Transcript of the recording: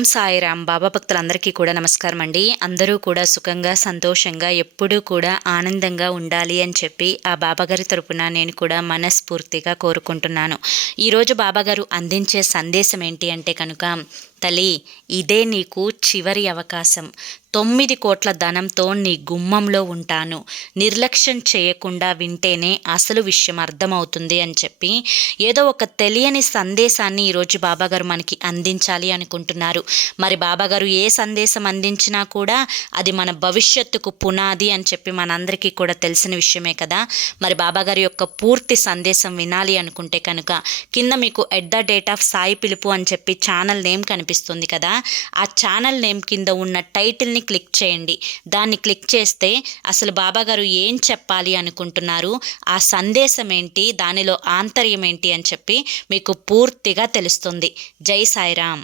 ఓం సాయిరామ్. బాబా భక్తులందరికీ కూడా నమస్కారం అండి. అందరూ కూడా సుఖంగా సంతోషంగా ఎప్పుడూ కూడా ఆనందంగా ఉండాలి అని చెప్పి ఆ బాబాగారి తరపున నేను కూడా మనస్ఫూర్తిగా కోరుకుంటున్నాను. ఈరోజు బాబాగారు అందించే సందేశం ఏంటి అంటే కనుక, తల్లి, ఇదే నీకు చివరి అవకాశం. 9 కోట్ల ధనంతో నీ గుమ్మంలో ఉంటాను. నిర్లక్ష్యం చేయకుండా వింటేనే అసలు విషయం అర్థమవుతుంది అని చెప్పి ఏదో ఒక తెలియని సందేశాన్ని ఈరోజు బాబాగారు మనకి అందించాలి అనుకుంటున్నారు. మరి బాబాగారు ఏ సందేశం అందించినా కూడా అది మన భవిష్యత్తుకు పునాది అని చెప్పి మనందరికీ కూడా తెలిసిన విషయమే కదా. మరి బాబాగారి యొక్క పూర్తి సందేశం వినాలి అనుకుంటే కనుక కింద మీకు @సాయి పిలుపు అని చెప్పి ఛానల్ నేమ్ కనిపిస్తుంది కదా. ఆ ఛానల్ నేమ్ కింద ఉన్న టైటిల్ని క్లిక్ చేయండి. దాన్ని క్లిక్ చేస్తే అసలు బాబాగారు ఏం చెప్పాలి అనుకుంటున్నారు, ఆ సందేశం ఏంటి, దానిలో ఆంతర్యం ఏంటి అని చెప్పి మీకు పూర్తిగా తెలుస్తుంది. జై సాయిరామ్.